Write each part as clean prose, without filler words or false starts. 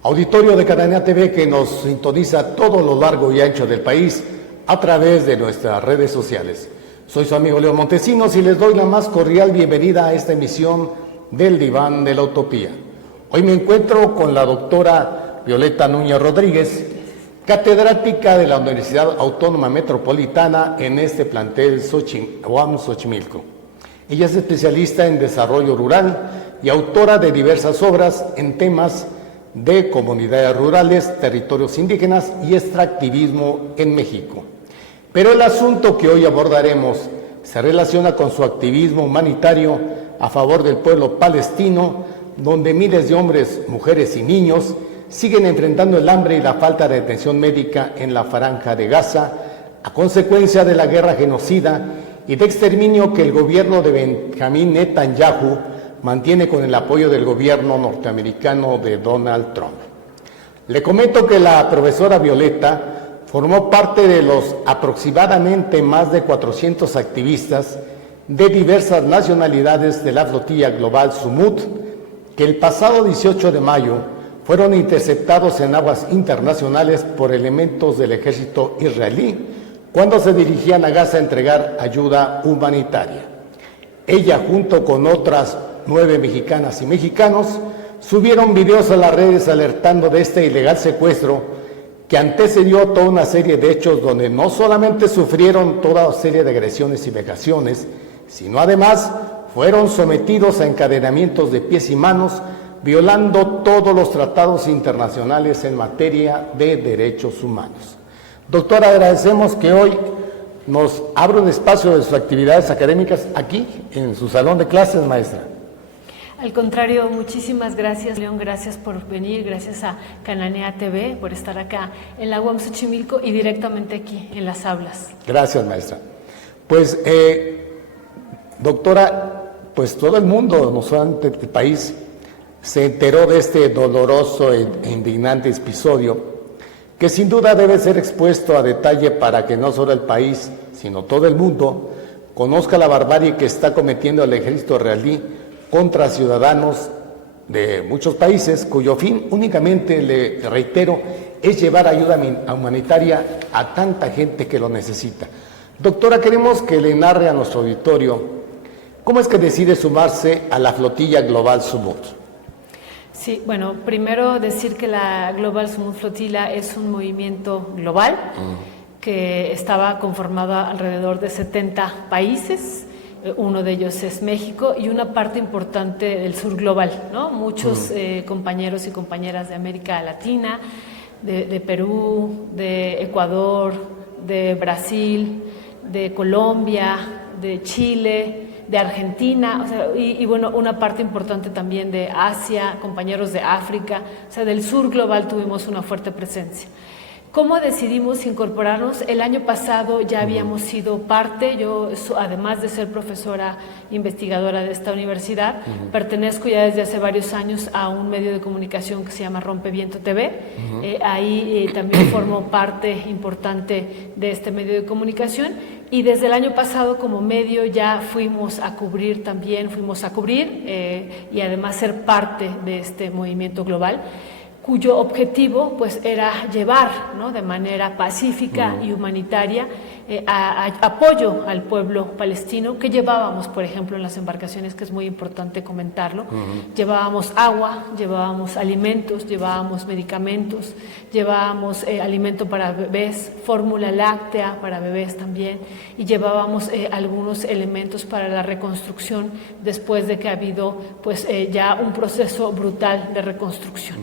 Auditorio de Cananea TV que nos sintoniza a todo lo largo y ancho del país a través de nuestras redes sociales. Soy su amigo Leo Montesinos y les doy la más cordial bienvenida a esta emisión del Diván de la Utopía. Hoy me encuentro con la doctora Violeta Núñez Rodríguez, catedrática de la Universidad Autónoma Metropolitana en este plantel UAM Xochimilco. Ella es especialista en desarrollo rural y autora de diversas obras en temas de comunidades rurales, territorios indígenas y extractivismo en México. Pero el asunto que hoy abordaremos se relaciona con su activismo humanitario a favor del pueblo palestino, donde miles de hombres, mujeres y niños siguen enfrentando el hambre y la falta de atención médica en la Franja de Gaza a consecuencia de la guerra genocida y de exterminio que el gobierno de Benjamín Netanyahu mantiene con el apoyo del gobierno norteamericano de Donald Trump. Le comento que la profesora Violeta formó parte de los aproximadamente más de 400 activistas de diversas nacionalidades de la flotilla global Sumut, que el pasado 18 de mayo fueron interceptados en aguas internacionales por elementos del ejército israelí cuando se dirigían a Gaza a entregar ayuda humanitaria. Ella, junto con otras 9 mexicanas y mexicanos, subieron videos a las redes alertando de este ilegal secuestro que antecedió toda una serie de hechos donde no solamente sufrieron toda una serie de agresiones y vejaciones, sino además fueron sometidos a encadenamientos de pies y manos, violando todos los tratados internacionales en materia de derechos humanos. Doctora, agradecemos que hoy nos abra un espacio de sus actividades académicas aquí, en su salón de clases, maestra. Al contrario, muchísimas gracias, León, gracias por venir, gracias a Cananea TV por estar acá en la UAM Xochimilco y directamente aquí en las aulas. Gracias, maestra. Pues, doctora, pues todo el mundo, no solamente el país, se enteró de este doloroso e indignante episodio que sin duda debe ser expuesto a detalle para que no solo el país, sino todo el mundo conozca la barbarie que está cometiendo el ejército israelí contra ciudadanos de muchos países, cuyo fin únicamente, le reitero, es llevar ayuda humanitaria a tanta gente que lo necesita. Doctora, queremos que le narre a nuestro auditorio cómo es que decide sumarse a la flotilla global Sumut. Sí, bueno, primero decir que la Global Sumut Flotilla es un movimiento global que estaba conformado alrededor de 70 países. Uno de ellos es México y una parte importante del sur global, ¿no? Muchos compañeros y compañeras de América Latina, de Perú, de Ecuador, de Brasil, de Colombia, de Chile, de Argentina, o sea, y bueno, una parte importante también de Asia, compañeros de África, o sea, del sur global tuvimos una fuerte presencia. ¿Cómo decidimos incorporarnos? El año pasado ya habíamos sido parte, yo además de ser profesora investigadora de esta universidad, pertenezco ya desde hace varios años a un medio de comunicación que se llama Rompeviento TV, ahí también formo parte importante de este medio de comunicación y desde el año pasado como medio ya fuimos a cubrir y además ser parte de este movimiento global, cuyo objetivo pues era llevar, ¿no?, de manera pacífica y humanitaria apoyo al pueblo palestino que llevábamos, por ejemplo, en las embarcaciones, que es muy importante comentarlo. Llevábamos agua, llevábamos alimentos, llevábamos medicamentos, llevábamos alimento para bebés, fórmula láctea para bebés también, y llevábamos algunos elementos para la reconstrucción después de que ha habido pues ya un proceso brutal de reconstrucción.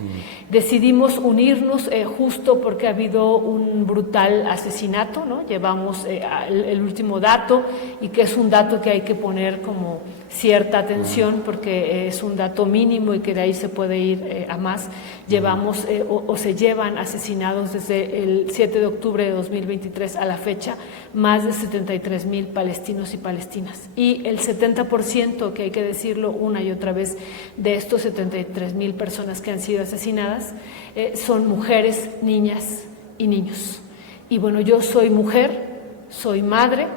Decidimos unirnos justo porque ha habido un brutal asesinato, ¿no? Llevamos el último dato, y que es un dato que hay que poner como cierta atención porque es un dato mínimo y que de ahí se puede ir a más. Llevamos o se llevan asesinados desde el 7 de octubre de 2023 a la fecha más de 73,000 palestinos y palestinas, y el 70%, que hay que decirlo una y otra vez, de estos 73,000 personas que han sido asesinadas son mujeres, niñas y niños. Y bueno, yo soy mujer, soy madre,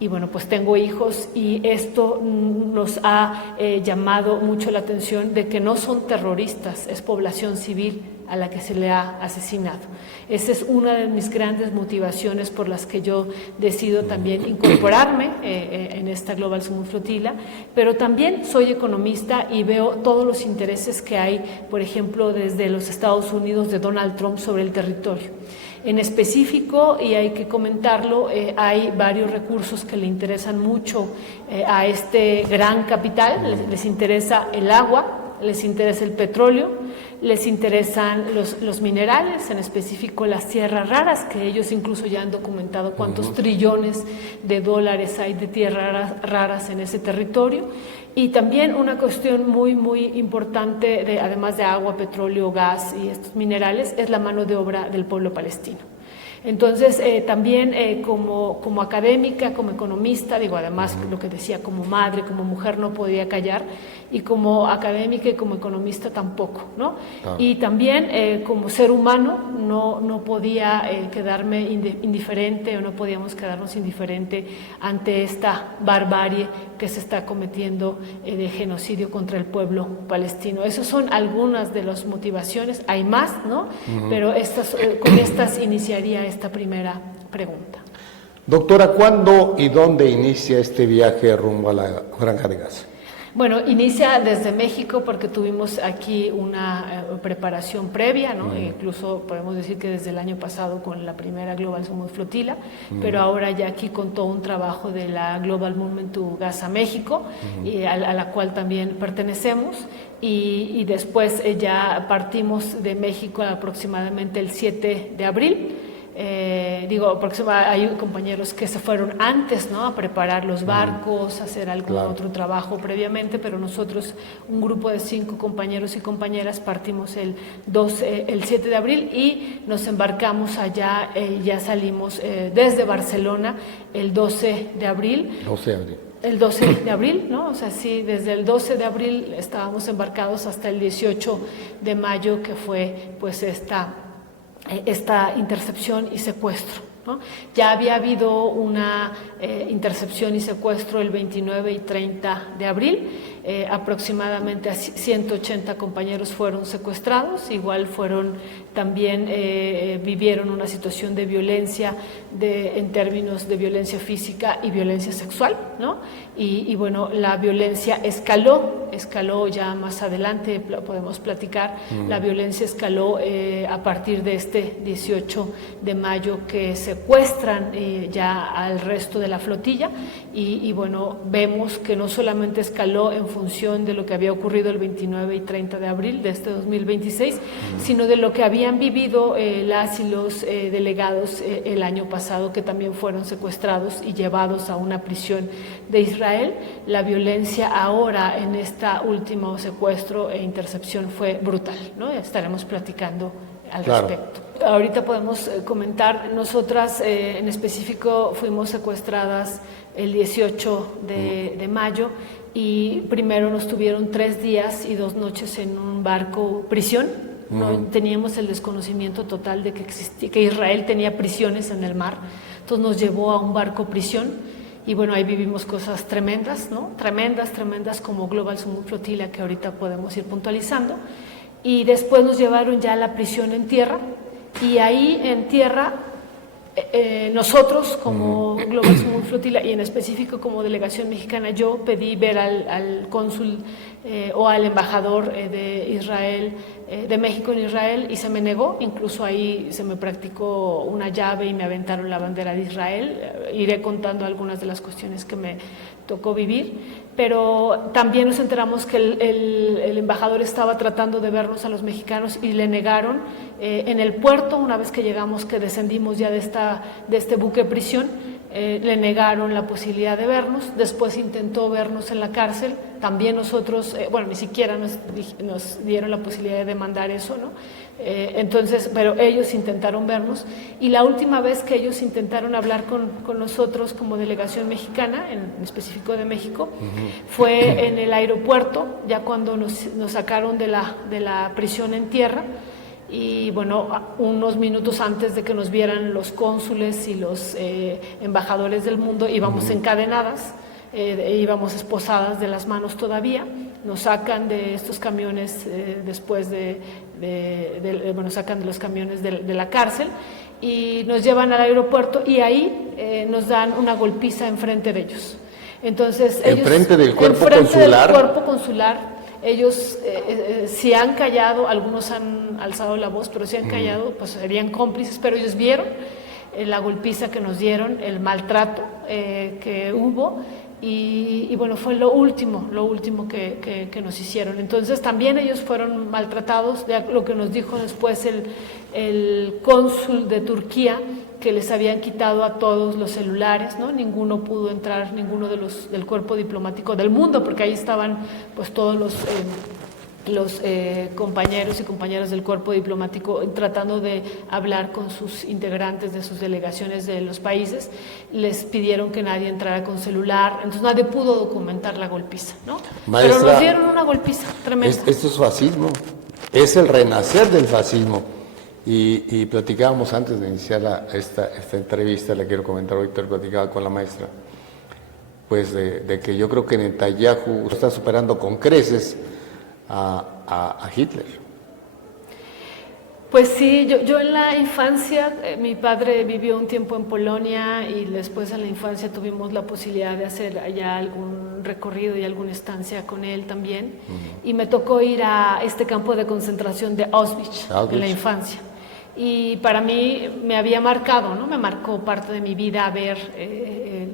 y bueno, pues tengo hijos y esto nos ha llamado mucho la atención de que no son terroristas, es población civil a la que se le ha asesinado. Esa es una de mis grandes motivaciones por las que yo decido también incorporarme en esta Global Summit Flotilla, pero también soy economista y veo todos los intereses que hay, por ejemplo, desde los Estados Unidos de Donald Trump sobre el territorio. En específico, y hay que comentarlo, hay varios recursos que le interesan mucho a este gran capital. Les interesa el agua, les interesa el petróleo, les interesan los minerales, en específico las tierras raras, que ellos incluso ya han documentado cuántos trillones de dólares hay de tierras raras en ese territorio. Y también una cuestión muy importante, además de agua, petróleo, gas y estos minerales, es la mano de obra del pueblo palestino. Entonces, también como académica, como economista, digo, además lo que decía, como madre, como mujer no podía callar, y como académica y como economista tampoco, ¿no? Y también como ser humano no podía quedarme indiferente, o no podíamos quedarnos indiferente ante esta barbarie que se está cometiendo de genocidio contra el pueblo palestino. Esas son algunas de las motivaciones, hay más, ¿no? Pero con estas iniciaría esta primera pregunta. Doctora, ¿cuándo y dónde inicia este viaje rumbo a la Franja de Gaza? Bueno, inicia desde México porque tuvimos aquí una preparación previa, ¿no? Incluso podemos decir que desde el año pasado con la primera Global Summit Flotilla, pero ahora ya aquí con todo un trabajo de la Global Movement to Gaza México, y a la cual también pertenecemos, y después ya partimos de México aproximadamente el 7 de abril. Hay compañeros que se fueron antes, ¿no?, a preparar los barcos, a hacer algún otro trabajo previamente, pero nosotros, un grupo de 5 compañeros y compañeras, partimos el 7 de abril y nos embarcamos allá, ya salimos desde Barcelona el 12 de abril. El 12 de abril, ¿no? O sea, sí, desde el 12 de abril estábamos embarcados hasta el 18 de mayo, que fue pues esta intercepción y secuestro, ¿no? Ya había habido una intercepción y secuestro el 29 y 30 de abril, aproximadamente 180 compañeros fueron secuestrados, igual también vivieron una situación de violencia en términos de violencia física y violencia sexual, ¿no? Y bueno, la violencia escaló ya más adelante, podemos platicar, la violencia escaló a partir de este 18 de mayo que secuestran ya al resto de la flotilla y bueno, vemos que no solamente escaló en función de lo que había ocurrido el 29 y 30 de abril de este 2026, sino de lo que habían vivido las y los delegados el año pasado, que también fueron secuestrados y llevados a una prisión de Israel. La violencia ahora en esta último secuestro e intercepción fue brutal, ¿no? Estaremos platicando al respecto. Ahorita podemos comentar, nosotras en específico fuimos secuestradas el 18 de mayo y primero nos tuvieron 3 días y 2 noches en un barco prisión. No teníamos el desconocimiento total de que Israel tenía prisiones en el mar, entonces nos llevó a un barco prisión y bueno, ahí vivimos cosas tremendas, ¿no? Tremendas como Global Summit Flotilla, que ahorita podemos ir puntualizando, y después nos llevaron ya a la prisión en tierra, y ahí en tierra nosotros como Global Summit Flotilla y en específico como delegación mexicana, yo pedí ver al cónsul o al embajador de Israel, de México en Israel, y se me negó. Incluso ahí se me practicó una llave y me aventaron la bandera de Israel. Iré contando algunas de las cuestiones que me tocó vivir, pero también nos enteramos que el embajador estaba tratando de vernos a los mexicanos y le negaron en el puerto, una vez que llegamos, que descendimos ya de este buque prisión, le negaron la posibilidad de vernos. Después intentó vernos en la cárcel, también nosotros, ni siquiera nos dieron la posibilidad de demandar eso, ¿no? Entonces, pero ellos intentaron vernos, y la última vez que ellos intentaron hablar con nosotros como delegación mexicana, en específico de México, fue en el aeropuerto, ya cuando nos sacaron de la prisión en tierra. y bueno, unos minutos antes de que nos vieran los cónsules y los embajadores del mundo, íbamos encadenadas, íbamos esposadas de las manos todavía. Nos sacan de estos camiones después bueno, sacan de los camiones de la cárcel y nos llevan al aeropuerto, y ahí nos dan una golpiza enfrente de ellos. Entonces, enfrente del cuerpo consular. Del cuerpo consular, ellos si han callado, algunos han alzado la voz, pero si han callado, pues serían cómplices, pero ellos vieron la golpiza que nos dieron, el maltrato que hubo, y bueno, fue lo último que nos hicieron. Entonces también ellos fueron maltratados, de lo que nos dijo después el cónsul de Turquía, que les habían quitado a todos los celulares, ¿no? Ninguno pudo entrar, ninguno del cuerpo diplomático del mundo, porque ahí estaban pues todos los compañeros y compañeras del cuerpo diplomático tratando de hablar con sus integrantes de sus delegaciones de los países. Les pidieron que nadie entrara con celular, entonces nadie pudo documentar la golpiza, ¿no? Maestra, pero nos dieron una golpiza tremenda. Esto es fascismo, es el renacer del fascismo. Y platicábamos antes de iniciar esta entrevista, le quiero comentar, ahorita platicaba con la maestra, pues de que yo creo que Netanyahu está superando con creces a Hitler. Pues sí, yo en la infancia, mi padre vivió un tiempo en Polonia y después en la infancia tuvimos la posibilidad de hacer allá algún recorrido y alguna estancia con él también. Y me tocó ir a este campo de concentración de Auschwitz en la infancia. Y para mí me había marcado, ¿no? Me marcó parte de mi vida ver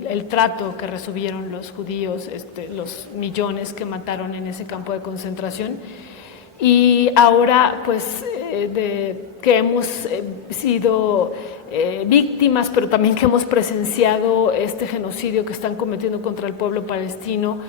el trato que recibieron los judíos, los millones que mataron en ese campo de concentración. Y ahora, pues, que hemos sido víctimas, pero también que hemos presenciado este genocidio que están cometiendo contra el pueblo palestino,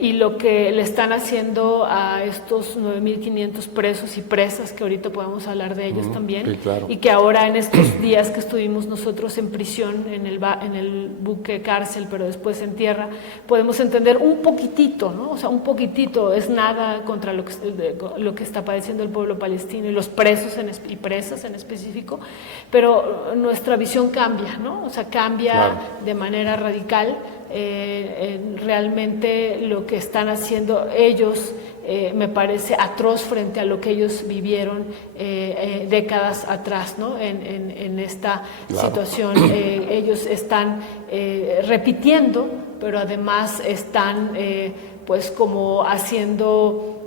y lo que le están haciendo a estos 9.500 presos y presas, que ahorita podemos hablar de ellos también, sí, claro. Y que ahora en estos días que estuvimos nosotros en prisión, en el buque cárcel, pero después en tierra, podemos entender un poquitito, ¿no? O sea, un poquitito, es nada contra lo que está padeciendo el pueblo palestino y los presos y presas en específico, pero nuestra visión cambia, ¿no? O sea, cambia claro. De manera radical. Realmente lo que están haciendo ellos me parece atroz frente a lo que ellos vivieron décadas atrás, ¿no? En esta claro. Situación. Ellos están repitiendo, pero además están pues como haciendo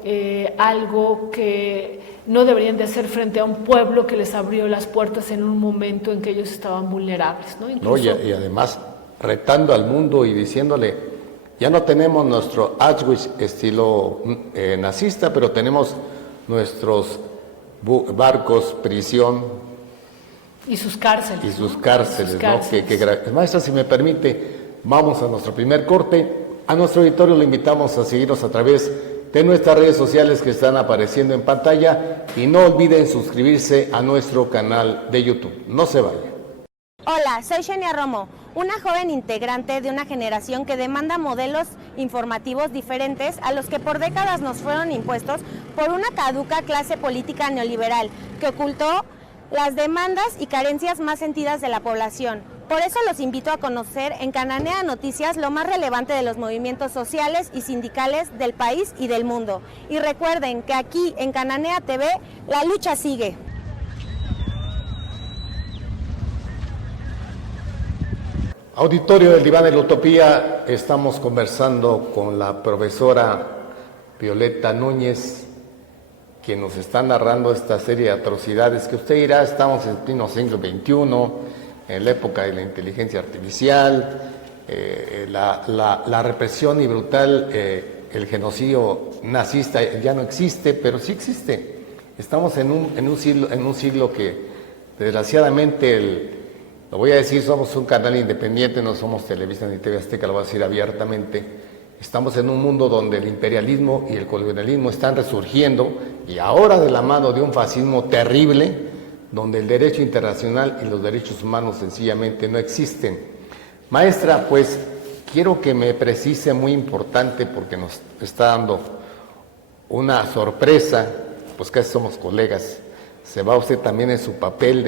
algo que no deberían de hacer frente a un pueblo que les abrió las puertas en un momento en que ellos estaban vulnerables, ¿no? Incluso, y además retando al mundo y diciéndole, ya no tenemos nuestro Auschwitz estilo nazista, pero tenemos nuestros barcos, prisión. Y sus cárceles. Y sus cárceles, ¿no? Que maestra, si me permite, vamos a nuestro primer corte. A nuestro auditorio le invitamos a seguirnos a través de nuestras redes sociales que están apareciendo en pantalla y no olviden suscribirse a nuestro canal de YouTube. No se vayan. Hola, soy Xenia Romo, una joven integrante de una generación que demanda modelos informativos diferentes a los que por décadas nos fueron impuestos por una caduca clase política neoliberal que ocultó las demandas y carencias más sentidas de la población. Por eso los invito a conocer en Cananea Noticias lo más relevante de los movimientos sociales y sindicales del país y del mundo. Y recuerden que aquí en Cananea TV la lucha sigue. Auditorio del Diván de la Utopía, estamos conversando con la profesora Violeta Núñez, quien nos está narrando esta serie de atrocidades que usted dirá, estamos en pleno siglo XXI, en la época de la inteligencia artificial, la represión y brutal, el genocidio nazista ya no existe, pero sí existe. Estamos en un siglo que desgraciadamente lo voy a decir, somos un canal independiente, no somos Televisa ni TV Azteca, lo voy a decir abiertamente. Estamos en un mundo donde el imperialismo y el colonialismo están resurgiendo y ahora de la mano de un fascismo terrible, donde el derecho internacional y los derechos humanos sencillamente no existen. Maestra, pues quiero que me precise, muy importante, porque nos está dando una sorpresa, pues casi somos colegas. se va usted también en su papel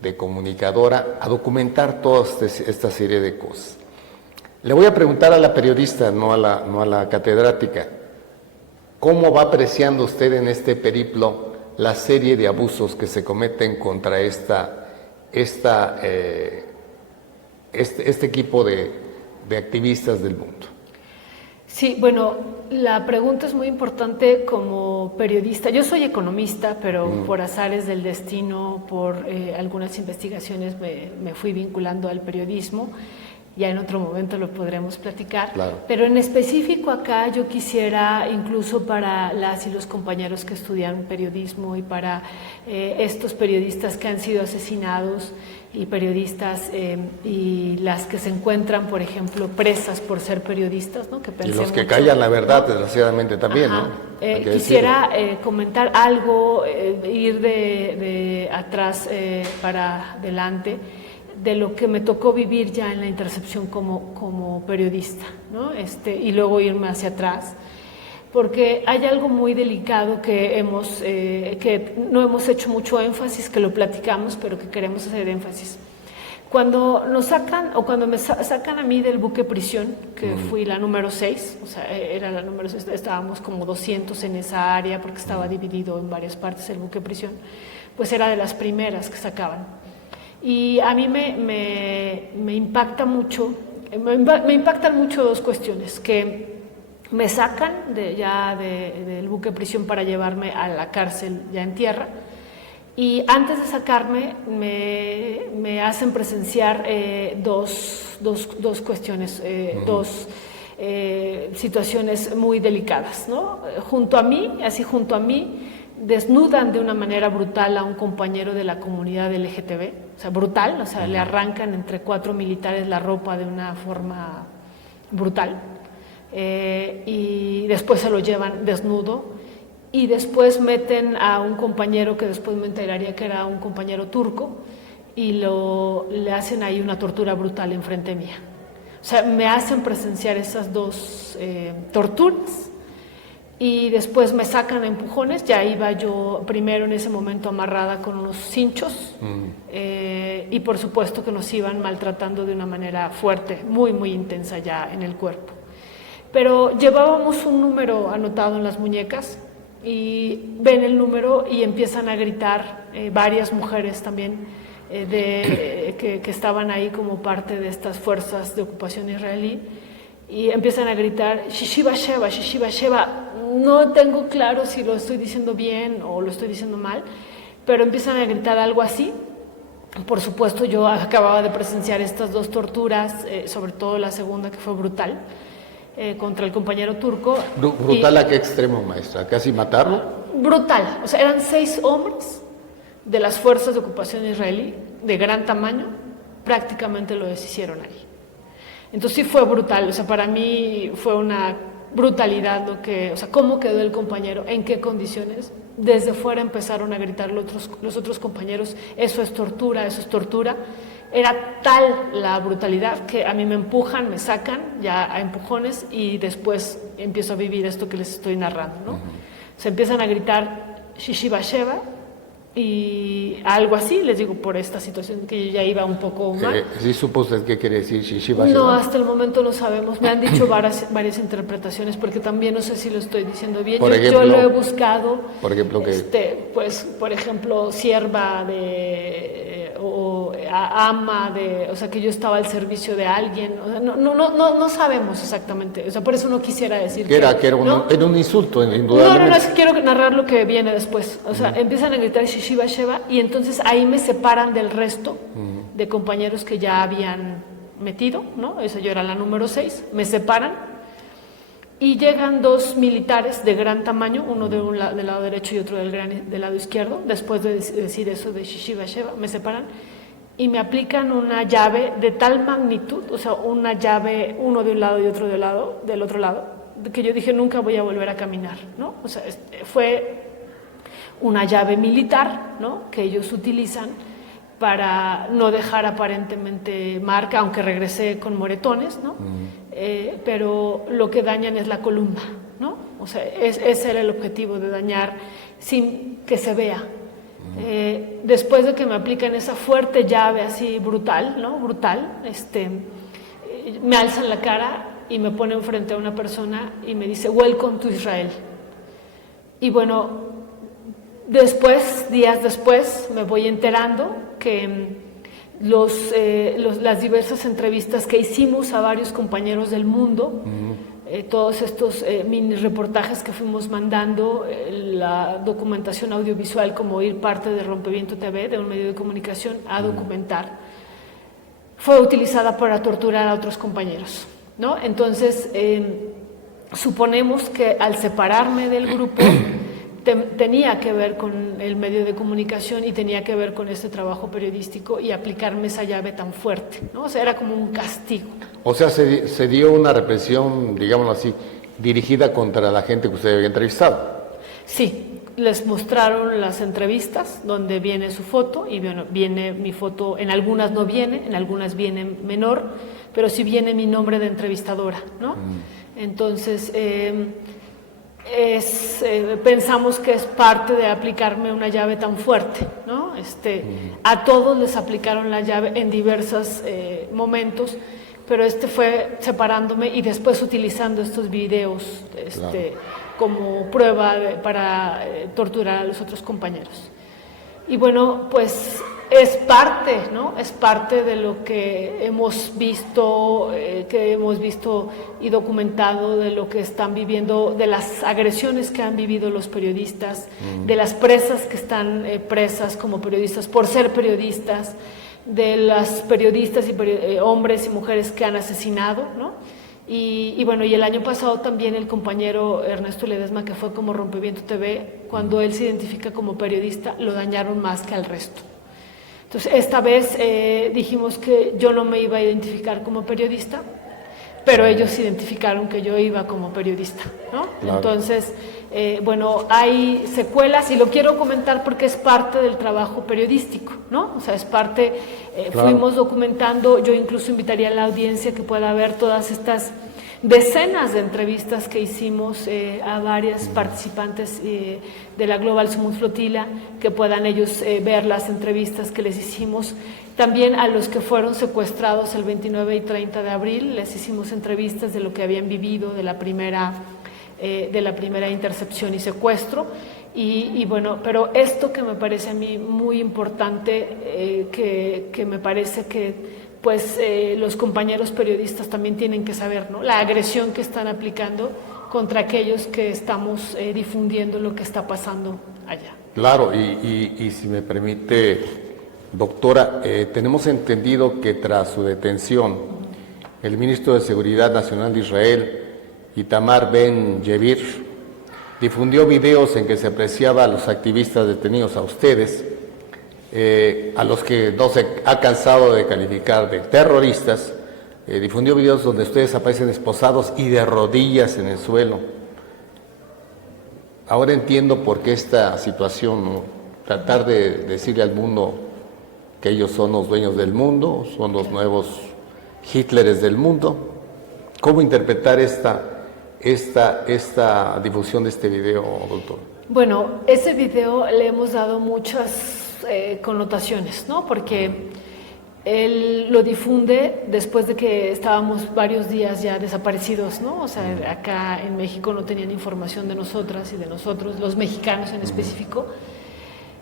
de comunicadora a documentar toda esta serie de cosas. Le voy a preguntar a la periodista, no a la catedrática, ¿cómo va apreciando usted en este periplo la serie de abusos que se cometen contra este equipo de activistas del mundo? Sí, bueno, la pregunta es muy importante como periodista. Yo soy economista, pero por azares del destino, por algunas investigaciones me fui vinculando al periodismo. Ya en otro momento lo podremos platicar. Claro. Pero en específico acá yo quisiera, incluso para las y los compañeros que estudian periodismo y para estos periodistas que han sido asesinados y periodistas y las que se encuentran, por ejemplo, presas por ser periodistas, ¿no? Que Y los que mucho, callan la verdad, desgraciadamente también, ajá, ¿no? Quisiera comentar algo, ir de atrás para adelante, de lo que me tocó vivir ya en la Intercepción como periodista, ¿no? Y luego irme hacia atrás, porque hay algo muy delicado que no hemos hecho mucho énfasis, que lo platicamos, pero que queremos hacer énfasis. Cuando nos sacan, o cuando me sacan a mí del buque prisión, que fui la número 6, o sea, era la número 6, estábamos como 200 en esa área, porque estaba dividido en varias partes el buque prisión, pues era de las primeras que sacaban. Y a mí me impacta mucho, me impactan mucho dos cuestiones, que me sacan del buque prisión para llevarme a la cárcel ya en tierra, y antes de sacarme me hacen presenciar dos cuestiones, dos situaciones muy delicadas, ¿no? Junto a mí, desnudan de una manera brutal a un compañero de la comunidad LGTB, o sea, brutal, o sea, le arrancan entre 4 militares la ropa de una forma brutal, y después se lo llevan desnudo, y después meten a un compañero que después me enteraría que era un compañero turco, y le hacen ahí una tortura brutal enfrente mía. O sea, me hacen presenciar esas dos torturas. Y después me sacan a empujones, ya iba yo primero en ese momento amarrada con unos cinchos, y por supuesto que nos iban maltratando de una manera fuerte, muy, muy intensa ya en el cuerpo. Pero llevábamos un número anotado en las muñecas y ven el número y empiezan a gritar varias mujeres también que estaban ahí como parte de estas fuerzas de ocupación israelí, y empiezan a gritar Shishiva Sheva, Shishiva Sheva. No tengo claro si lo estoy diciendo bien o lo estoy diciendo mal, pero empiezan a gritar algo así. Por supuesto, yo acababa de presenciar estas dos torturas, sobre todo la segunda, que fue brutal, contra el compañero turco. ¿Brutal a qué extremo, maestra? ¿Casi matarlo? Brutal. O sea, eran 6 hombres de las fuerzas de ocupación israelí, de gran tamaño, prácticamente lo deshicieron ahí. Entonces sí fue brutal, o sea, para mí fue una brutalidad o sea, cómo quedó el compañero, en qué condiciones. Desde fuera empezaron a gritar los otros compañeros, eso es tortura, eso es tortura. Era tal la brutalidad que a mí me empujan, me sacan ya a empujones, y después empiezo a vivir esto que les estoy narrando, ¿no? Se empiezan a gritar Shishiva Sheva y algo así, les digo, por esta situación que yo ya iba un poco mal. ¿Sí supo usted qué quiere decir Shishiva Sheva? No, hasta el momento no sabemos. Me han dicho varias interpretaciones, porque también no sé si lo estoy diciendo bien. Yo lo he buscado. Por ejemplo, ¿qué? Pues, por ejemplo, sierva o ama o sea, que yo estaba al servicio de alguien. O sea, no sabemos exactamente. O sea, por eso no quisiera decir que era un insulto, indudablemente. No, es que quiero narrar lo que viene después. O sea, empiezan a gritar Shishiva Sheva, y entonces ahí me separan del resto de compañeros que ya habían metido, ¿no? Esa yo era la número 6, me separan, y llegan 2 militares de gran tamaño, uno del lado derecho y otro del lado izquierdo. Después de decir eso de Shishiva Sheva, me separan y me aplican una llave de tal magnitud, o sea, una llave, uno de un lado y otro del otro lado, que yo dije, nunca voy a volver a caminar, ¿no? O sea, fue una llave militar, ¿no?, que ellos utilizan para no dejar aparentemente marca, aunque regresé con moretones, ¿no? Pero lo que dañan es la columna, ¿no? O sea, ese era el objetivo, de dañar sin que se vea. Después de que me aplican esa fuerte llave así brutal, ¿no? Brutal, me alzan la cara y me ponen frente a una persona y me dice, welcome to Israel. Y bueno, días después, me voy enterando que las diversas entrevistas que hicimos a varios compañeros del mundo, todos estos mini reportajes que fuimos mandando, la documentación audiovisual como ir parte de Rompeviento TV, de un medio de comunicación, a documentar, fue utilizada para torturar a otros compañeros, ¿no? Entonces, suponemos que al separarme del grupo tenía que ver con el medio de comunicación y tenía que ver con este trabajo periodístico y aplicarme esa llave tan fuerte, ¿no? O sea, era como un castigo. O sea, se dio una represión, digámoslo así, dirigida contra la gente que usted había entrevistado. Sí, les mostraron las entrevistas donde viene su foto y bueno, viene mi foto, en algunas no viene, en algunas viene menor, pero sí viene mi nombre de entrevistadora, ¿no? Entonces, pensamos que es parte de aplicarme una llave tan fuerte, ¿no? A todos les aplicaron la llave en diversos momentos, pero fue separándome y después utilizando estos videos como prueba para torturar a los otros compañeros. Y bueno, pues es parte, ¿no? Es parte de lo que hemos visto y documentado, de lo que están viviendo, de las agresiones que han vivido los periodistas, de las presas que están presas como periodistas por ser periodistas, de las periodistas y hombres y mujeres que han asesinado, ¿no? Y bueno, y el año pasado también el compañero Ernesto Ledesma, que fue como Rompeviento TV, cuando él se identifica como periodista, lo dañaron más que al resto. Entonces, esta vez dijimos que yo no me iba a identificar como periodista, pero ellos identificaron que yo iba como periodista, ¿no? Claro. Entonces, bueno, hay secuelas y lo quiero comentar porque es parte del trabajo periodístico, ¿no? O sea, es parte, claro. Fuimos documentando, yo incluso invitaría a la audiencia que pueda ver todas estas decenas de entrevistas que hicimos a varias participantes de la Global Summit Flotilla, que puedan ellos ver las entrevistas que les hicimos. También a los que fueron secuestrados el 29 y 30 de abril, les hicimos entrevistas de lo que habían vivido de la primera intercepción y secuestro. Y bueno, pero esto que me parece a mí muy importante, que me parece que pues los compañeros periodistas también tienen que saber, ¿no? La agresión que están aplicando contra aquellos que estamos difundiendo lo que está pasando allá. Claro, y si me permite, doctora, tenemos entendido que tras su detención, el ministro de Seguridad Nacional de Israel, Itamar Ben-Gvir, difundió videos en que se apreciaba a los activistas detenidos, a ustedes, a los que no se ha cansado de calificar de terroristas. Difundió videos donde ustedes aparecen esposados y de rodillas en el suelo. Ahora entiendo por qué esta situación, ¿no? Tratar de decirle al mundo que ellos son los dueños del mundo, son los nuevos Hitleres del mundo. ¿Cómo interpretar esta difusión de este video, doctor? Bueno, ese video le hemos dado muchas connotaciones, ¿no? Porque él lo difunde después de que estábamos varios días ya desaparecidos, ¿no? O sea, acá en México no tenían información de nosotras y de nosotros, los mexicanos en específico.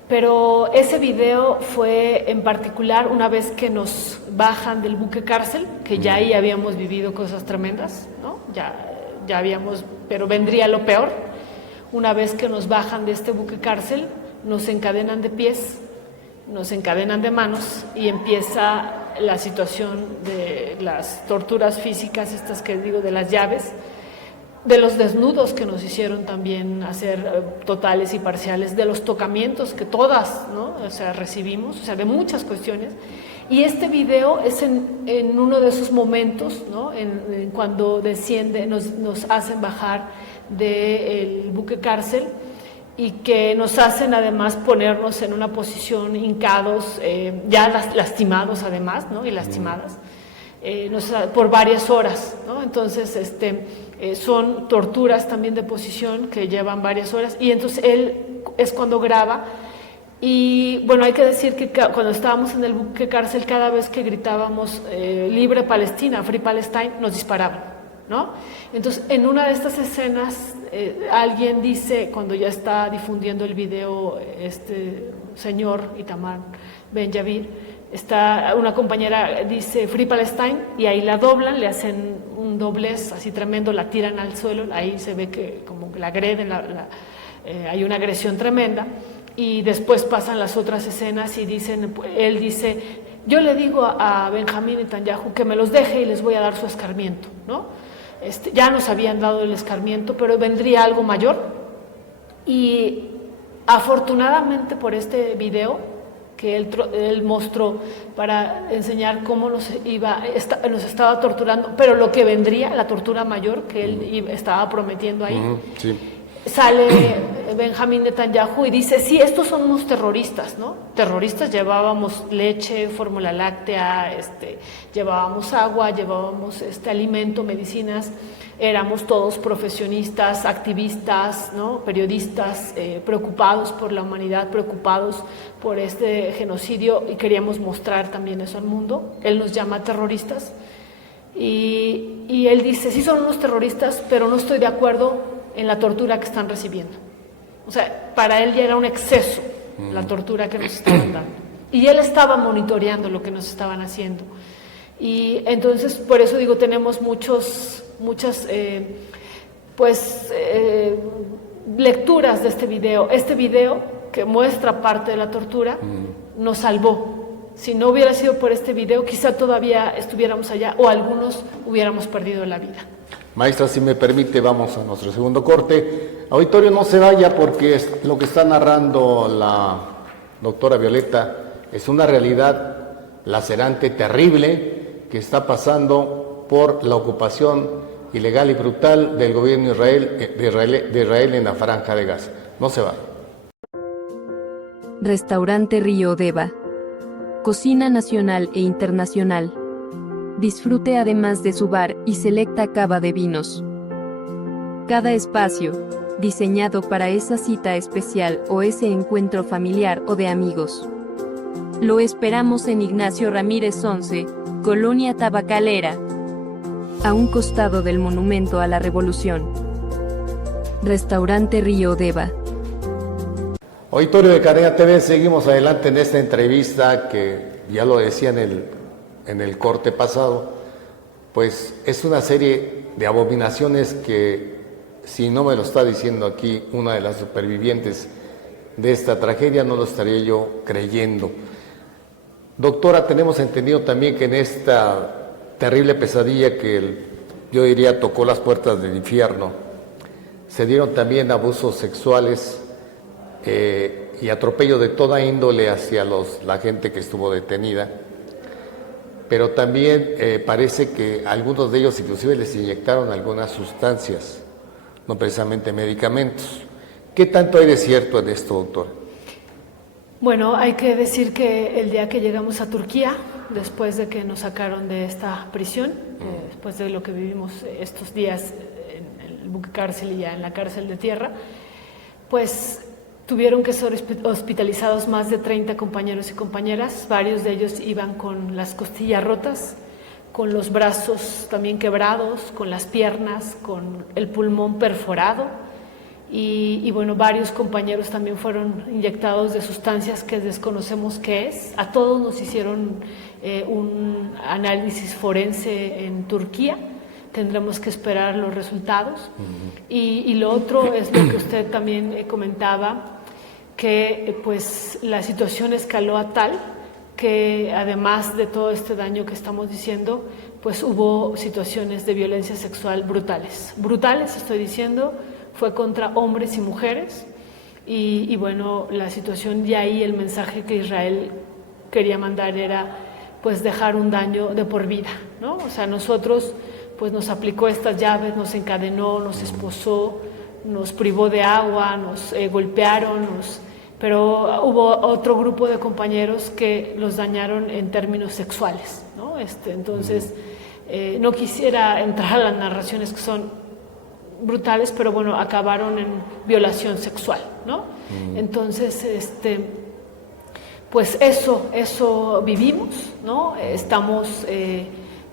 Pero ese video fue en particular una vez que nos bajan del buque cárcel, que ya ahí habíamos vivido cosas tremendas, ¿no? Ya habíamos, pero vendría lo peor. Una vez que nos bajan de este buque cárcel, nos encadenan de pies, nos encadenan de manos y empieza la situación de las torturas físicas, estas que digo, de las llaves, de los desnudos que nos hicieron también hacer totales y parciales, de los tocamientos que todas, ¿no? O sea, recibimos, o sea, de muchas cuestiones. Y este video es en uno de esos momentos, ¿no? Cuando desciende, nos hacen bajar del buque cárcel y que nos hacen además ponernos en una posición hincados, ya lastimados además, ¿no? Y lastimadas, por varias horas, ¿no? Entonces, son torturas también de posición que llevan varias horas y entonces él es cuando graba Y bueno, hay que decir que cuando estábamos en el buque cárcel, cada vez que gritábamos libre Palestina, Free Palestine, nos disparaban, ¿no? Entonces, en una de estas escenas, alguien dice, cuando ya está difundiendo el video, este señor Itamar Ben-Gvir, una compañera dice Free Palestine, y ahí la doblan, le hacen un doblez así tremendo, la tiran al suelo, ahí se ve que como que la agreden, hay una agresión tremenda. Y después pasan las otras escenas y él dice, yo le digo a Benjamín Netanyahu que me los deje y les voy a dar su escarmiento, ¿no? Ya nos habían dado el escarmiento, pero vendría algo mayor. Y afortunadamente por este video que él mostró para enseñar cómo nos estaba torturando, pero lo que vendría, la tortura mayor que él estaba prometiendo ahí. Sí. Sale Benjamín Netanyahu y dice, sí, estos son unos terroristas, ¿no? Terroristas, llevábamos leche, fórmula láctea, llevábamos agua, llevábamos alimento, medicinas, éramos todos profesionistas, activistas, ¿no? Periodistas, preocupados por la humanidad, preocupados por este genocidio, y queríamos mostrar también eso al mundo. Él nos llama terroristas y él dice, sí son unos terroristas, pero no estoy de acuerdo en la tortura que están recibiendo. O sea, para él ya era un exceso la tortura que nos estaban dando. Y él estaba monitoreando lo que nos estaban haciendo. Y entonces, por eso digo, tenemos muchas lecturas de este video. Este video, que muestra parte de la tortura, nos salvó. Si no hubiera sido por este video, quizá todavía estuviéramos allá o algunos hubiéramos perdido la vida. Maestra, si me permite, vamos a nuestro segundo corte. Auditorio, no se vaya, porque lo que está narrando la doctora Violeta es una realidad lacerante, terrible, que está pasando por la ocupación ilegal y brutal del gobierno de Israel en la Franja de Gaza. No se va. Restaurante Río Deva. Cocina nacional e internacional. Disfrute además de su bar y selecta cava de vinos. Cada espacio, diseñado para esa cita especial o ese encuentro familiar o de amigos. Lo esperamos en Ignacio Ramírez 11, Colonia Tabacalera, a un costado del Monumento a la Revolución. Restaurante Río Deva. Auditorio de Cadena TV, seguimos adelante en esta entrevista que ya lo decía en el corte pasado, pues es una serie de abominaciones que, si no me lo está diciendo aquí una de las supervivientes de esta tragedia, no lo estaría yo creyendo. Doctora, tenemos entendido también que en esta terrible pesadilla que yo diría tocó las puertas del infierno, se dieron también abusos sexuales y atropello de toda índole hacia la gente que estuvo detenida. Pero también parece que algunos de ellos inclusive les inyectaron algunas sustancias, no precisamente medicamentos. ¿Qué tanto hay de cierto en esto, doctor? Bueno, hay que decir que el día que llegamos a Turquía, después de que nos sacaron de esta prisión, después de lo que vivimos estos días en el buque cárcel y ya en la cárcel de tierra, pues tuvieron que ser hospitalizados más de 30 compañeros y compañeras. Varios de ellos iban con las costillas rotas, con los brazos también quebrados, con las piernas, con el pulmón perforado. Y bueno, varios compañeros también fueron inyectados de sustancias que desconocemos qué es. A todos nos hicieron un análisis forense en Turquía. Tendremos que esperar los resultados. Y lo otro es lo que usted también comentaba, que pues la situación escaló a tal que, además de todo este daño que estamos diciendo, pues hubo situaciones de violencia sexual brutales. Brutales, estoy diciendo, fue contra hombres y mujeres. Y bueno, la situación, y ahí el mensaje que Israel quería mandar era pues dejar un daño de por vida, ¿no? O sea, nosotros pues nos aplicó estas llaves, nos encadenó, nos esposó, nos privó de agua, nos golpearon, pero hubo otro grupo de compañeros que los dañaron en términos sexuales, ¿no? Entonces, no quisiera entrar a las narraciones que son brutales, pero bueno, acabaron en violación sexual, ¿no? Entonces, pues eso vivimos, ¿no? Estamos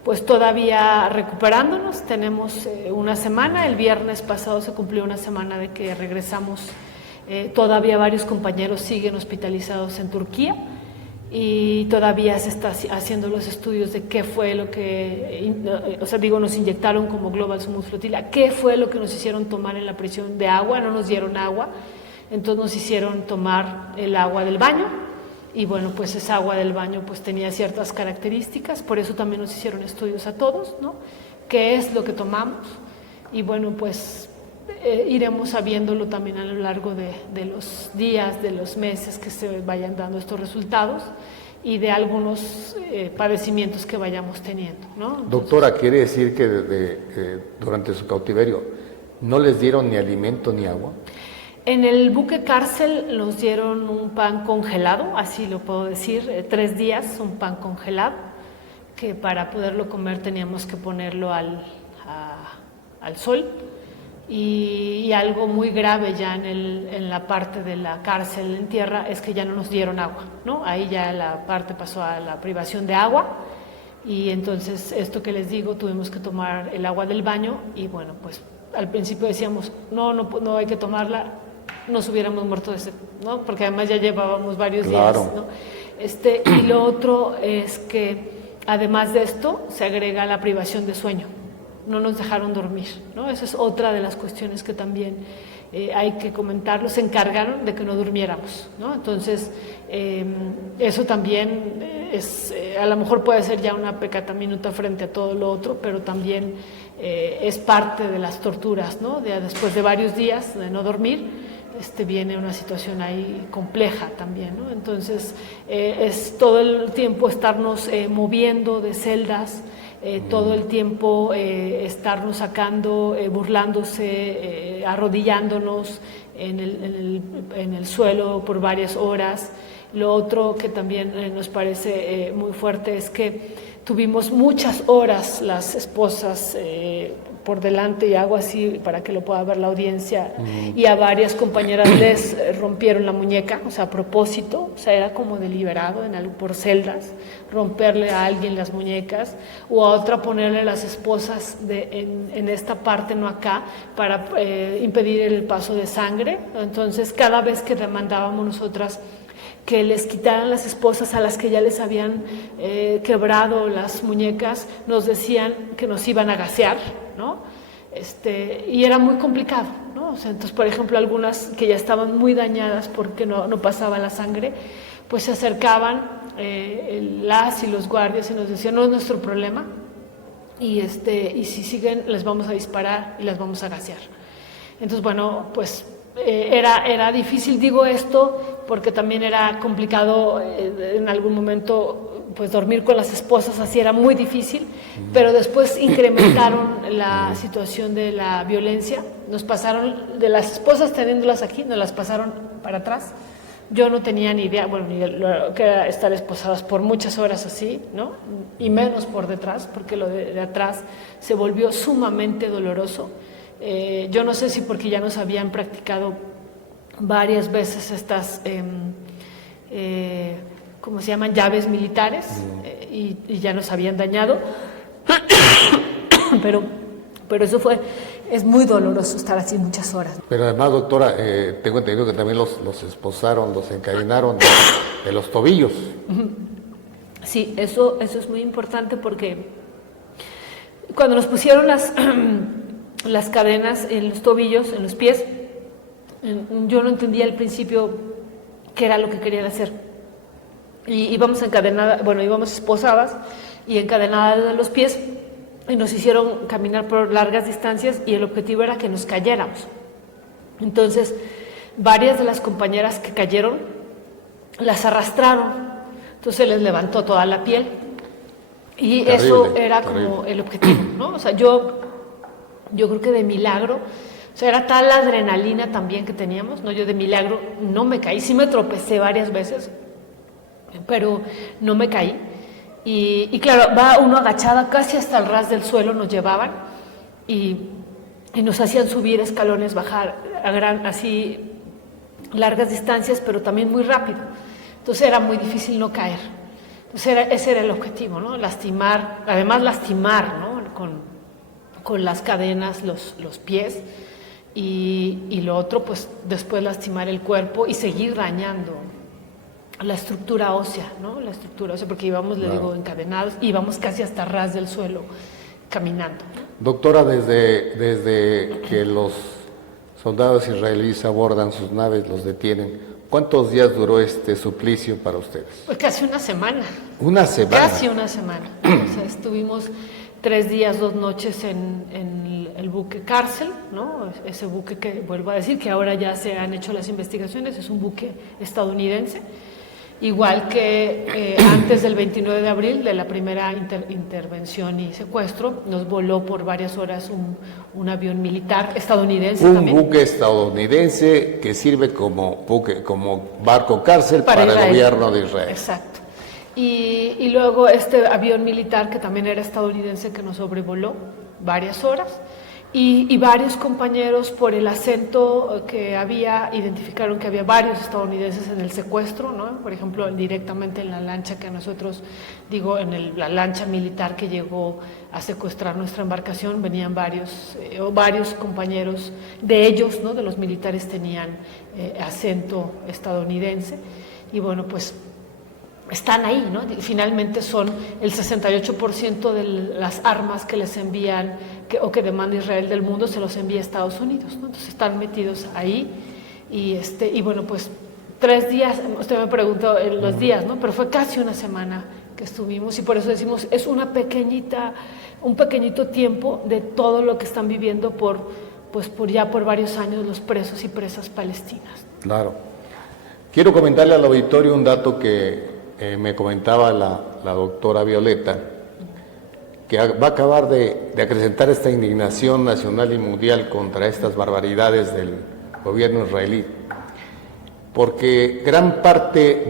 pues todavía recuperándonos, tenemos una semana, el viernes pasado se cumplió una semana de que regresamos, todavía varios compañeros siguen hospitalizados en Turquía y todavía se está haciendo los estudios de qué fue lo que, nos inyectaron como Global Smooth Flotilla, qué fue lo que nos hicieron tomar en la prisión de agua, no nos dieron agua, entonces nos hicieron tomar el agua del baño. Y bueno, pues esa agua del baño pues tenía ciertas características, por eso también nos hicieron estudios a todos, ¿no? ¿Qué es lo que tomamos? Y bueno, pues iremos sabiéndolo también a lo largo de los días, de los meses que se vayan dando estos resultados y de algunos padecimientos que vayamos teniendo, ¿no? Entonces, doctora, ¿quiere decir que durante su cautiverio no les dieron ni alimento ni agua? En el buque cárcel nos dieron un pan congelado, así lo puedo decir, 3 días, un pan congelado, que para poderlo comer teníamos que ponerlo al sol. Y algo muy grave ya en la parte de la cárcel en tierra es que ya no nos dieron agua, ¿no? Ahí ya la parte pasó a la privación de agua y entonces esto que les digo, tuvimos que tomar el agua del baño y bueno, pues al principio decíamos, no hay que tomarla, nos hubiéramos muerto de sed, ¿no? Porque además ya llevábamos varios días, ¿no? Y lo otro es que además de esto se agrega la privación de sueño, no nos dejaron dormir, ¿no? Esa es otra de las cuestiones que también hay que comentarlo, se encargaron de que no durmiéramos, ¿no? Entonces eso también es, a lo mejor puede ser ya una pecata minuta frente a todo lo otro, pero también es parte de las torturas, ¿no? Después de varios días de no dormir, viene una situación ahí compleja también, ¿no? Entonces es todo el tiempo estarnos moviendo de celdas, todo el tiempo estarnos sacando, burlándose, arrodillándonos en el suelo por varias horas. Lo otro que también nos parece muy fuerte es que tuvimos muchas horas las esposas por delante, y hago así para que lo pueda ver la audiencia, y a varias compañeras les rompieron la muñeca, o sea, a propósito, o sea, era como deliberado por celdas, romperle a alguien las muñecas, o a otra ponerle las esposas en esta parte, no acá, para impedir el paso de sangre. Entonces, cada vez que demandábamos nosotras que les quitaran las esposas a las que ya les habían quebrado las muñecas, nos decían que nos iban a gasear, ¿no? Y era muy complicado, ¿no? O sea, entonces, por ejemplo, algunas que ya estaban muy dañadas porque no pasaba la sangre, pues se acercaban las y los guardias y nos decían, no es nuestro problema, y si siguen les vamos a disparar y las vamos a gasear. Entonces, bueno, pues era difícil, digo esto porque también era complicado en algún momento pues dormir con las esposas, así era muy difícil, pero después incrementaron la situación de la violencia, nos pasaron de las esposas teniéndolas aquí, nos las pasaron para atrás. Yo no tenía ni idea, bueno, ni lo que era estar esposadas por muchas horas así, ¿no? Y menos por detrás, porque lo de atrás se volvió sumamente doloroso. Yo no sé si porque ya nos habían practicado varias veces estas, ¿cómo se llaman? Llaves militares, y ya nos habían dañado, pero eso es muy doloroso estar así muchas horas. Pero además, doctora, tengo entendido que también los esposaron, los encadenaron de los tobillos. Sí, eso es muy importante porque cuando nos pusieron las cadenas en los tobillos, en los pies, yo no entendía al principio qué era lo que querían hacer. Y íbamos encadenadas, bueno, íbamos esposadas y encadenadas de los pies, y nos hicieron caminar por largas distancias, y el objetivo era que nos cayéramos. Entonces, varias de las compañeras que cayeron las arrastraron, entonces les levantó toda la piel, y terrible, eso era terrible, como el objetivo, ¿no? O sea, yo creo que de milagro, o sea, era tal la adrenalina también que teníamos, ¿no? Yo de milagro no me caí, sí me tropecé varias veces, pero no me caí. Y claro, va uno agachada casi hasta el ras del suelo, nos llevaban y nos hacían subir escalones, bajar así largas distancias, pero también muy rápido. Entonces era muy difícil no caer. Entonces ese era el objetivo, ¿no? Lastimar, ¿no? Con las cadenas los pies y lo otro, pues después lastimar el cuerpo y seguir dañando la estructura ósea, ¿no? La estructura ósea, porque íbamos, le digo, encadenados, íbamos casi hasta ras del suelo caminando. Doctora, desde que los soldados israelíes abordan sus naves, los detienen, ¿cuántos días duró este suplicio para ustedes? Pues casi una semana. ¿Una semana? Casi una semana. O sea, estuvimos 3 días, 2 noches en el buque Cárcel, ¿no? Ese buque que, vuelvo a decir, que ahora ya se han hecho las investigaciones, es un buque estadounidense. Igual que antes del 29 de abril, de la primera intervención y secuestro, nos voló por varias horas un avión militar estadounidense también. Un buque estadounidense que sirve como barco cárcel para el gobierno de Israel. Exacto. Y luego este avión militar que también era estadounidense que nos sobrevoló varias horas. Y varios compañeros, por el acento que había, identificaron que había varios estadounidenses en el secuestro, ¿no? Por ejemplo, directamente en la lancha que nosotros, la lancha militar que llegó a secuestrar nuestra embarcación, venían varios compañeros de ellos, ¿no? De los militares tenían acento estadounidense. Y bueno, pues están ahí, ¿no? Finalmente son el 68% de las armas que les envían o que demanda Israel del mundo, se los envía a Estados Unidos, ¿no? Entonces están metidos ahí y bueno, pues 3 días, usted me preguntó los días, ¿no? Pero fue casi una semana que estuvimos y por eso decimos, es un pequeñito tiempo de todo lo que están viviendo por varios años los presos y presas palestinas. Claro. Quiero comentarle al auditorio un dato que me comentaba la doctora Violeta, que va a acabar de acrecentar esta indignación nacional y mundial contra estas barbaridades del gobierno israelí, porque gran parte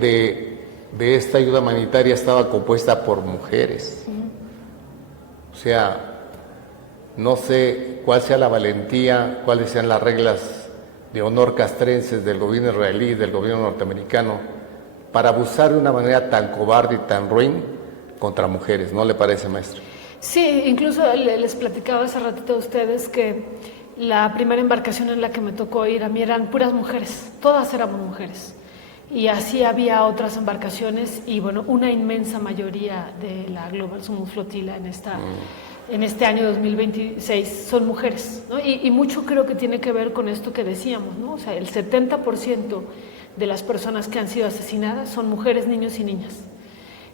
de esta ayuda humanitaria estaba compuesta por mujeres. O sea, no sé cuál sea la valentía, cuáles sean las reglas de honor castrenses del gobierno israelí, del gobierno norteamericano, para abusar de una manera tan cobarde y tan ruin contra mujeres, ¿no le parece, maestro? Sí, incluso les platicaba hace ratito a ustedes que la primera embarcación en la que me tocó ir, a mí eran puras mujeres, todas éramos mujeres. Y así había otras embarcaciones y bueno, una inmensa mayoría de la Global Summum Flotilla en este año 2026 son mujeres, ¿no? Y mucho creo que tiene que ver con esto que decíamos, ¿no? O sea, el 70% de las personas que han sido asesinadas son mujeres, niños y niñas.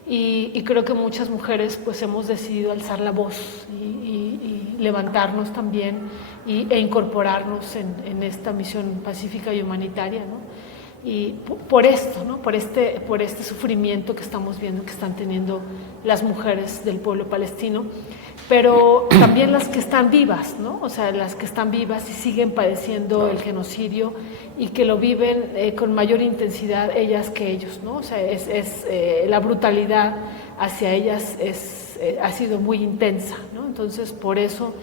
Y creo que muchas mujeres pues hemos decidido alzar la voz y levantarnos también e incorporarnos en esta misión pacífica y humanitaria, ¿no? Y por esto, ¿no? Por este sufrimiento que estamos viendo que están teniendo las mujeres del pueblo palestino, pero también las que están vivas, ¿no? O sea, las que están vivas y siguen padeciendo el genocidio y que lo viven con mayor intensidad ellas que ellos, ¿no? O sea, la brutalidad hacia ellas ha sido muy intensa, ¿no? Entonces, por eso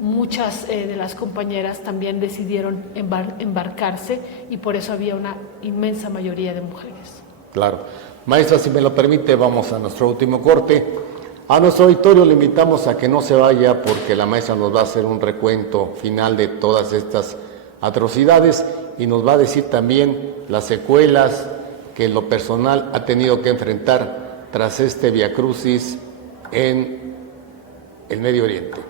muchas de las compañeras también decidieron embarcarse y por eso había una inmensa mayoría de mujeres. Claro. Maestra, si me lo permite, vamos a nuestro último corte. A nuestro auditorio le invitamos a que no se vaya porque la maestra nos va a hacer un recuento final de todas estas atrocidades y nos va a decir también las secuelas que en lo personal ha tenido que enfrentar tras este viacrucis en el Medio Oriente.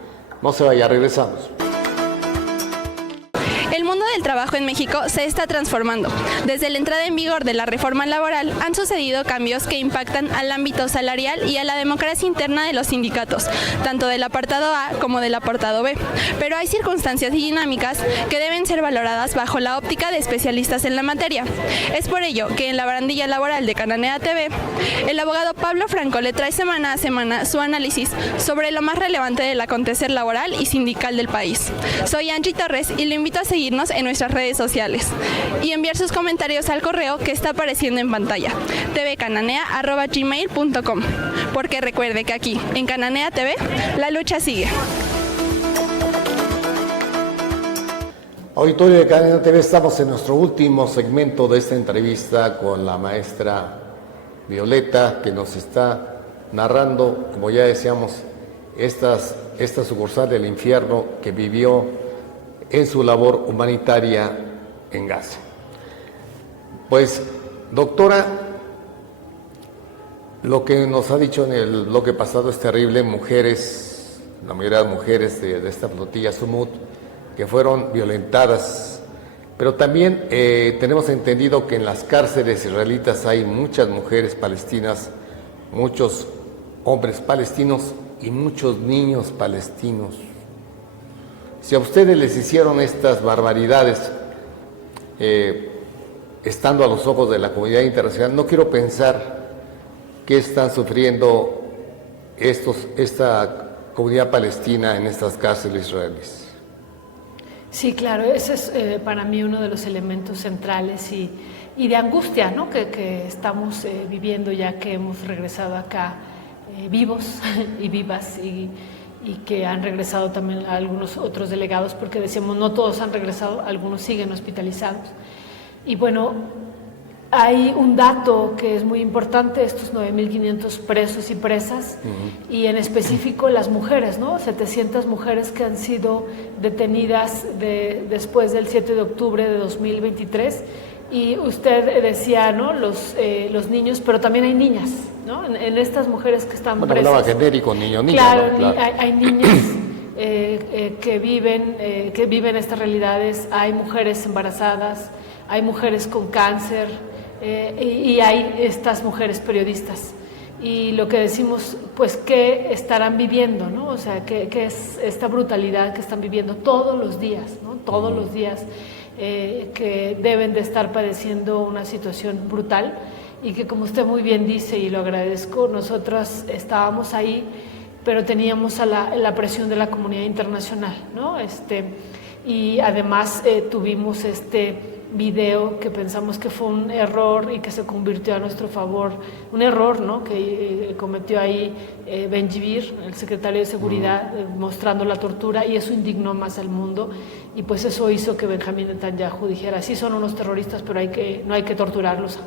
No se vaya, regresamos. El mundo del trabajo en México se está transformando. Desde la entrada en vigor de la reforma laboral han sucedido cambios que impactan al ámbito salarial y a la democracia interna de los sindicatos, tanto del apartado A como del apartado B. Pero hay circunstancias y dinámicas que deben ser valoradas bajo la óptica de especialistas en la materia. Es por ello que en la barandilla laboral de Cananea TV, el abogado Pablo Franco le trae semana a semana su análisis sobre lo más relevante del acontecer laboral y sindical del país. Soy Angie Torres y le invito a seguirnos en nuestras redes sociales y enviar sus comentarios al correo que está apareciendo en pantalla, tvcananea@gmail.com, porque recuerde que aquí, en Cananea TV, la lucha sigue. Auditorio de Cananea TV, estamos en nuestro último segmento de esta entrevista con la maestra Violeta, que nos está narrando, como ya decíamos, esta sucursal del infierno que vivió en su labor humanitaria en Gaza. Pues, doctora, lo que nos ha dicho en el bloque pasado es terrible. Mujeres, la mayoría de mujeres de esta flotilla Sumut, que fueron violentadas. Pero también tenemos entendido que en las cárceles israelitas hay muchas mujeres palestinas, muchos hombres palestinos y muchos niños palestinos. Si a ustedes les hicieron estas barbaridades, estando a los ojos de la comunidad internacional, no quiero pensar qué están sufriendo esta comunidad palestina en estas cárceles israelíes. Sí, claro, ese es para mí uno de los elementos centrales y de angustia, ¿no? que estamos viviendo ya que hemos regresado acá vivos y vivas y que han regresado también algunos otros delegados, porque decíamos no todos han regresado, algunos siguen hospitalizados. Y bueno, hay un dato que es muy importante, estos 9.500 presos y presas, y en específico las mujeres, ¿no? 700 mujeres que han sido detenidas después del 7 de octubre de 2023, y usted decía, ¿no? Los niños, pero también hay niñas, ¿no? En estas mujeres que están presas. Hablaba genérico, niño, niña. Claro, ¿no? Claro. Hay niñas que viven estas realidades, hay mujeres embarazadas, hay mujeres con cáncer, y hay estas mujeres periodistas. Y lo que decimos, pues, ¿qué estarán viviendo, no? O sea, ¿qué es esta brutalidad que están viviendo todos los días, ¿no? Todos los días que deben de estar padeciendo una situación brutal y que, como usted muy bien dice, y lo agradezco, nosotras estábamos ahí, pero teníamos la presión de la comunidad internacional, ¿no? Y además tuvimos video que pensamos que fue un error y que se convirtió a nuestro favor, un error, ¿no? Que cometió ahí Ben-Gvir, el secretario de Seguridad, mostrando la tortura, y eso indignó más al mundo, y pues eso hizo que Benjamín Netanyahu dijera, sí son unos terroristas, pero no hay que torturarlos.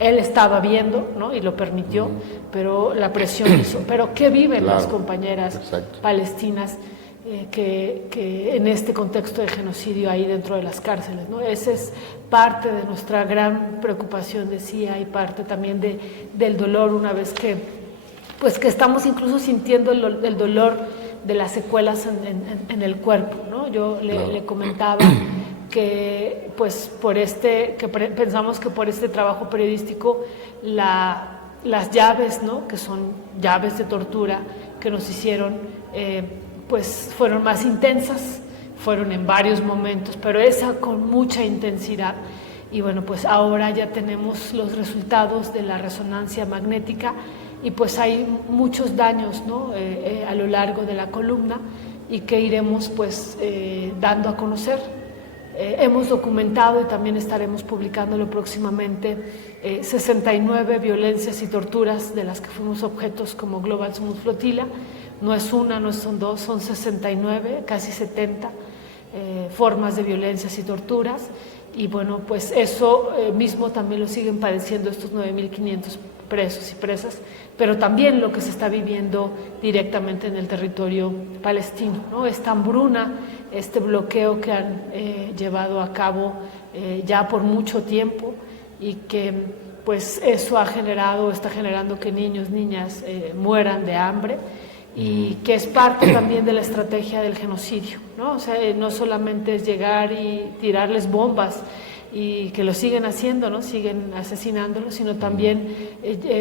Él estaba viendo, ¿no? Y lo permitió, pero la presión hizo. Pero ¿qué viven las compañeras palestinas que en este contexto de genocidio ahí dentro de las cárceles, ¿no? Esa es parte de nuestra gran preocupación, decía, y parte también del dolor, una vez que estamos incluso sintiendo el dolor de las secuelas en el cuerpo, ¿no? Yo le comentaba que pues pensamos que por este trabajo periodístico las llaves, ¿no? Que son llaves de tortura que nos hicieron, pues fueron más intensas, fueron en varios momentos, pero esa con mucha intensidad. Y bueno, pues ahora ya tenemos los resultados de la resonancia magnética y pues hay muchos daños, ¿no? A lo largo de la columna, y que iremos pues dando a conocer. Hemos documentado y también estaremos publicándolo próximamente 69 violencias y torturas de las que fuimos objetos como Global Sumut Flotilla. No es una, no son dos, son 69, casi 70 formas de violencias y torturas. Y bueno, pues eso mismo también lo siguen padeciendo estos 9.500 presos y presas, pero también lo que se está viviendo directamente en el territorio palestino, ¿no? Esta hambruna, este bloqueo que han llevado a cabo ya por mucho tiempo, y que pues eso está generando que niños, niñas mueran de hambre, y que es parte también de la estrategia del genocidio, ¿no? O sea, no solamente es llegar y tirarles bombas, y que lo siguen haciendo, ¿no? Siguen asesinándolos, sino también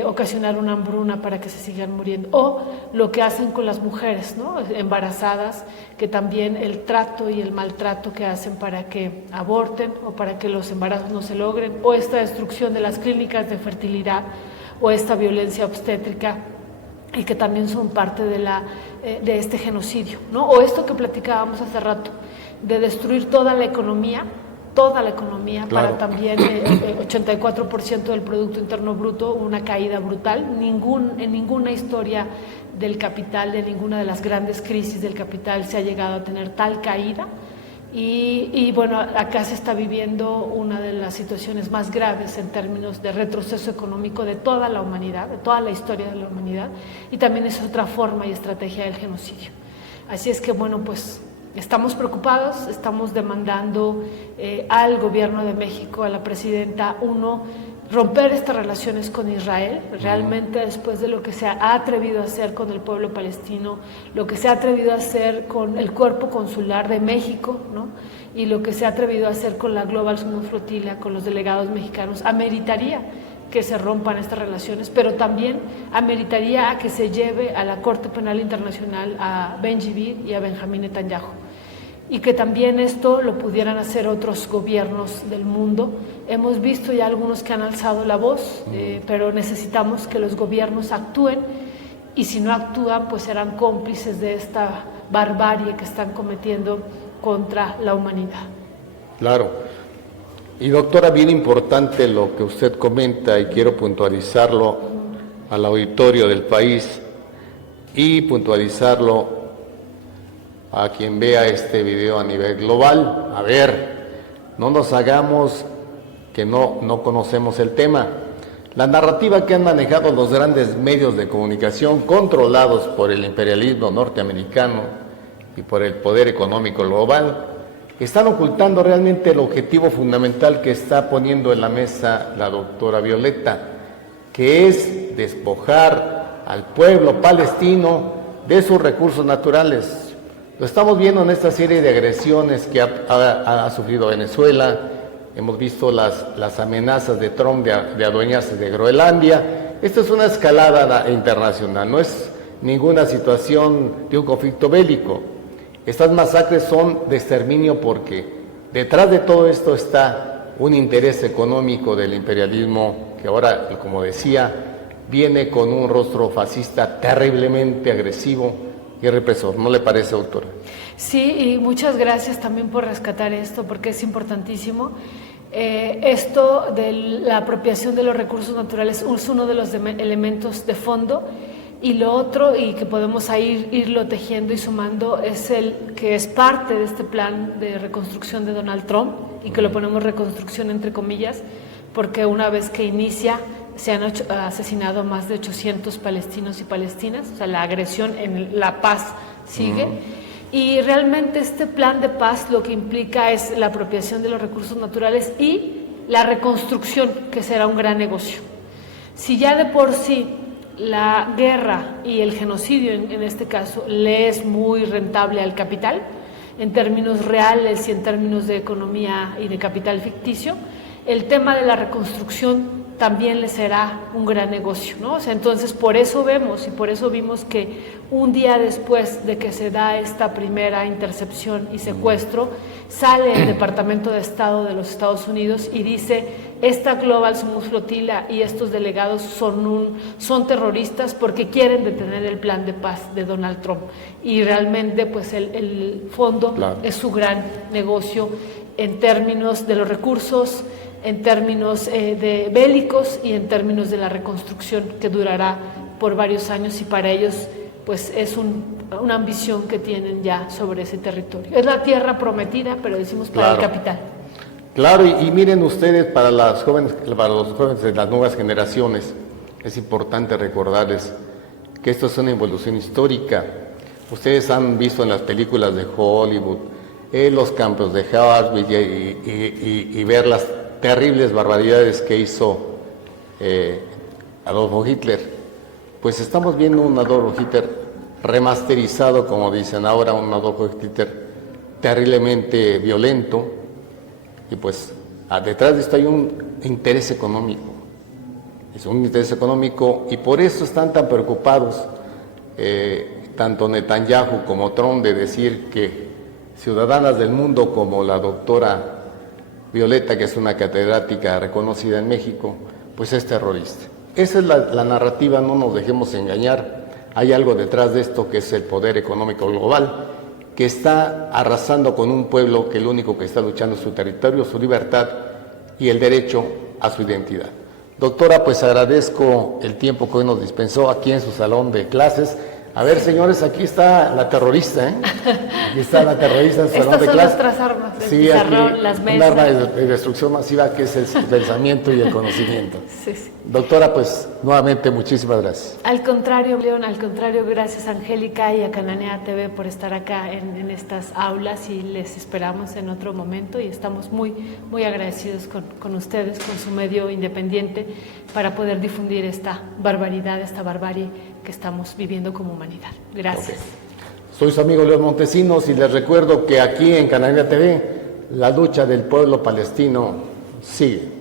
ocasionar una hambruna para que se sigan muriendo. O lo que hacen con las mujeres, ¿no? Embarazadas, que también el trato y el maltrato que hacen para que aborten o para que los embarazos no se logren, o esta destrucción de las clínicas de fertilidad, o esta violencia obstétrica, y que también son parte de este genocidio, ¿no? O esto que platicábamos hace rato, de destruir toda la economía, claro, para también 84% del Producto Interno Bruto, una caída brutal. En ninguna historia del capital, de ninguna de las grandes crisis del capital se ha llegado a tener tal caída, Y bueno, acá se está viviendo una de las situaciones más graves en términos de retroceso económico de toda la humanidad, de toda la historia de la humanidad, y también es otra forma y estrategia del genocidio. Así es que bueno, pues estamos preocupados, estamos demandando al gobierno de México, a la presidenta, romper estas relaciones con Israel, realmente después de lo que se ha atrevido a hacer con el pueblo palestino, lo que se ha atrevido a hacer con el cuerpo consular de México, ¿no? Y lo que se ha atrevido a hacer con la Global Summum Flotilla, con los delegados mexicanos, ameritaría que se rompan estas relaciones, pero también ameritaría a que se lleve a la Corte Penal Internacional a Ben-Gvir y a Benjamín Netanyahu, y que también esto lo pudieran hacer otros gobiernos del mundo. Hemos visto ya algunos que han alzado la voz, pero necesitamos que los gobiernos actúen, y si no actúan, pues serán cómplices de esta barbarie que están cometiendo contra la humanidad. Claro. Y doctora, bien importante lo que usted comenta, y quiero puntualizarlo al auditorio del país y puntualizarlo a quien vea este video a nivel global. A ver, no nos hagamos que no conocemos el tema. La narrativa que han manejado los grandes medios de comunicación controlados por el imperialismo norteamericano y por el poder económico global están ocultando realmente el objetivo fundamental que está poniendo en la mesa la doctora Violeta, que es despojar al pueblo palestino de sus recursos naturales. Lo estamos viendo en esta serie de agresiones que ha sufrido Venezuela. Hemos visto las amenazas de Trump de adueñarse de Groenlandia. Esto es una escalada internacional, no es ninguna situación de un conflicto bélico. Estas masacres son de exterminio porque detrás de todo esto está un interés económico del imperialismo que ahora, como decía, viene con un rostro fascista terriblemente agresivo y represor. ¿No le parece, doctora? Sí, y muchas gracias también por rescatar esto, porque es importantísimo. Esto de la apropiación de los recursos naturales es uno de los elementos de fondo, y lo otro, y que podemos irlo tejiendo y sumando, es el que es parte de este plan de reconstrucción de Donald Trump, y que lo ponemos reconstrucción entre comillas, porque una vez que inicia se han asesinado más de 800 palestinos y palestinas, o sea, la agresión en la paz sigue. Y realmente este plan de paz lo que implica es la apropiación de los recursos naturales y la reconstrucción, que será un gran negocio. Si ya de por sí la guerra y el genocidio en este caso le es muy rentable al capital, en términos reales y en términos de economía y de capital ficticio, el tema de la reconstrucción también le será un gran negocio, ¿no? O sea, entonces por eso vimos que un día después de que se da esta primera intercepción y secuestro, sale el Departamento de Estado de los Estados Unidos y dice: esta Global Summum Flotilla y estos delegados son terroristas porque quieren detener el plan de paz de Donald Trump. Y realmente pues el fondo es su gran negocio en términos de los recursos, en términos de bélicos y en términos de la reconstrucción, que durará por varios años, y para ellos pues es una ambición que tienen ya sobre ese territorio. Es la tierra prometida, pero decimos para el capital. Claro, y miren ustedes, para los jóvenes de las nuevas generaciones, es importante recordarles que esto es una evolución histórica. Ustedes han visto en las películas de Hollywood los campos de Auschwitz y ver las terribles barbaridades que hizo Adolfo Hitler. Pues estamos viendo un Adolfo Hitler remasterizado, como dicen ahora, un Adolfo Hitler terriblemente violento, y pues detrás de esto hay un interés económico. Es un interés económico, y por eso están tan preocupados tanto Netanyahu como Trump de decir que ciudadanas del mundo como la doctora Violeta, que es una catedrática reconocida en México, pues es terrorista. Esa es la narrativa, no nos dejemos engañar. Hay algo detrás de esto, que es el poder económico global, que está arrasando con un pueblo que lo único que está luchando es su territorio, su libertad y el derecho a su identidad. Doctora, pues agradezco el tiempo que hoy nos dispensó aquí en su salón de clases. A ver, señores, aquí está la terrorista, ¿eh? Aquí está la terrorista en su salón Estas de son clase. nuestras armas, el Sí, pizarrón, aquí, las un mesas. arma de destrucción masiva que es el pensamiento y el conocimiento. Sí, sí. Doctora, pues nuevamente muchísimas gracias. Al contrario, León, al contrario, gracias Angélica y a Cananea TV por estar acá en estas aulas y les esperamos en otro momento y estamos muy, muy agradecidos con ustedes, con su medio independiente para poder difundir esta barbaridad, esta barbarie que estamos viviendo como humanidad. Gracias. Okay. Soy su amigo León Montesinos y les recuerdo que aquí en Cananea TV la lucha del pueblo palestino sigue.